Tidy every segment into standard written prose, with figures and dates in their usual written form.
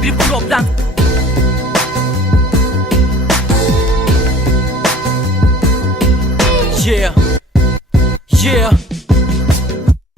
zor bir problem. Yeah, yeah.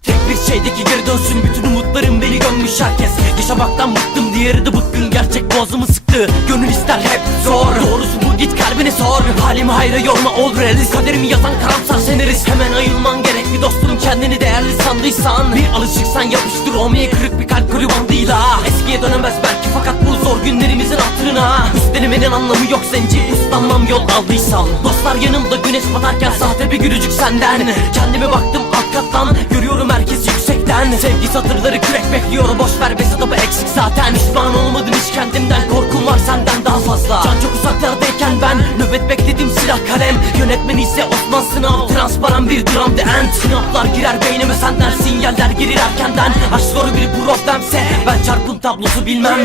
Tek bir şeydeki geri dönsün, bütün umutlarım beni gömmüş herkes. Yaşamaktan bıktım, diğeri de bıkkın, gerçek boğazımı sıktı. Gönül ister hep zor, doğrusu bu, git kalbine sor. Halimi hayra yorma, ol realist, kaderimi yazan karamsar senarist. Hemen ayılman gerek bir dostum, kendini değerli sandıysan. Bir alışıksan yapıştır olmaya, kırık bir kalp kırı bandıyla. Eskiye dönemez belki fakat bu zor günlerimizin hatırına. Üstlenemenin anlamı yok zenci, uslanmam yol aldıysam. Dostlar yanımda güneş batarken sahte bir gülücük senden. Kendime baktım alt kattan, görüyorum herkes yüksekten. Sevgi satırları kürek bekliyor, boş ver be satabı eksik zaten. Pişman olmadım hiç kendimden, korkum var senden daha fazla. Can çok uzaklardayken ben nöbet bekledim, silah kalem. Yönetmen ise Osman Sınav, transparan bir dram the end. Sınavlar girer beynime senden, sinyaller girir erkenden. Aşk zoru bir problemse ben çarpım tablosu bilmem.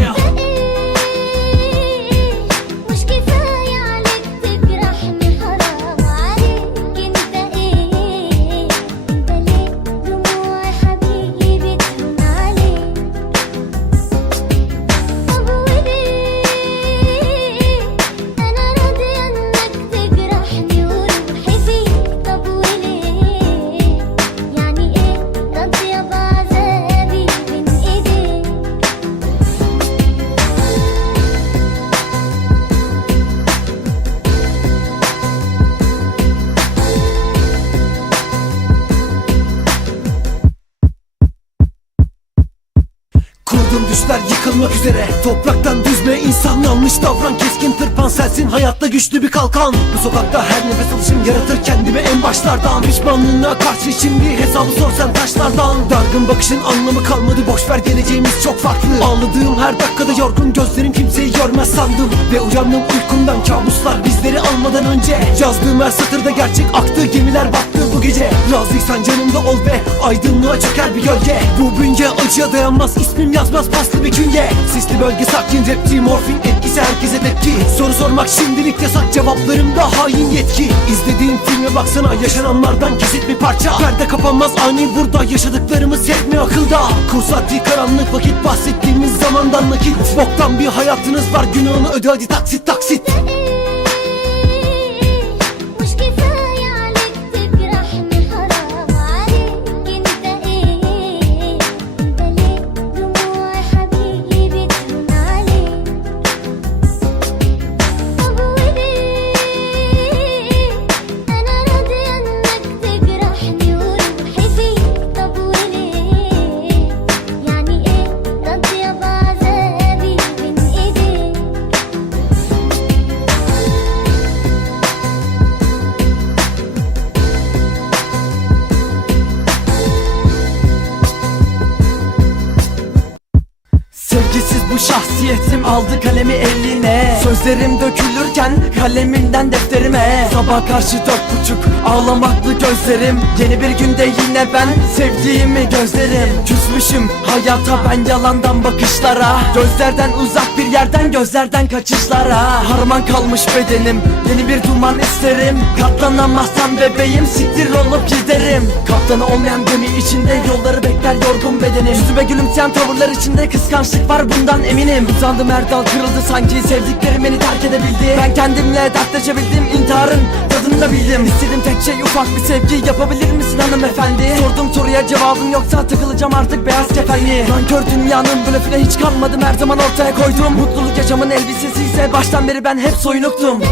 Kurdum düşler yıkılmak üzere, topraktan düzme insan. Yanlış davran, keskin tırpan sensin, hayatta güçlü bir kalkan. Bu sokakta her nefes alışım yaratır kendimi en başlardan. Pişmanlığına karşı şimdi hesabı sor sen taşlardan. Dargın bakışın anlamı kalmadı, boşver geleceğimiz çok farklı. Ağladığım her dakikada yorgun gözlerim kimseyi görmez sandım. Ve uyandım uykumdan, kabuslar bizleri almadan önce. Yazdığım her satırda gerçek aktı, gemiler battı bu gece. Razıysan canımda ol ve aydınlığa çöker bir gölge. Bu bünye acıya dayanmaz, ismim yazmaz paslı bir künye. Sisli bölge sakin, rapçi morfin etkisi herkese tepki. Soru sormak şimdilik yasak, cevaplarımda hain yetki. İzlediğin filme baksana, yaşananlardan kesit bir parça. Perde kapanmaz ani burada, yaşadıklarımız hep mi akılda? Kursatlı karanlık vakit, bahsettiğimiz zamandan nakit. Boktan bir hayatınız var, günahını öde hadi taksit taksit. Sevgisiz bu şahsiyetim aldı kalemi eline. Sözlerim dökülürken kalemimden defterime. Sabah karşı 4:30 ağlamaklı gözlerim. Yeni bir günde yine ben sevdiğimi gözlerim. Küsmüşüm hayata ben yalandan bakışlara. Gözlerden uzak bir yerden, gözlerden kaçışlara. Harman kalmış bedenim, yeni bir duman isterim. Katlanamazsam bebeğim siktir olup giderim. Kaptanı olmayan gemi içinde yolları bekler yorgun bedenim. Yüzüme gülümseyen tavırlar içinde kıskançlık var, bundan eminim. Uzandım her dal kırıldı sanki, sevdiklerim beni terk edebildi. Ben kendimle dertleşebildim, intiharın tadını da bildim. İstedim tek şey ufak bir sevgi, yapabilir misin hanımefendi? Sordum soruya cevabım yoksa takılacağım artık beyaz kefenli. Nankör dünyanın blöfüne hiç kanmadım, her zaman ortaya koydum. Mutluluk yaşamın elbisesi ise baştan beri ben hep soyunuktum.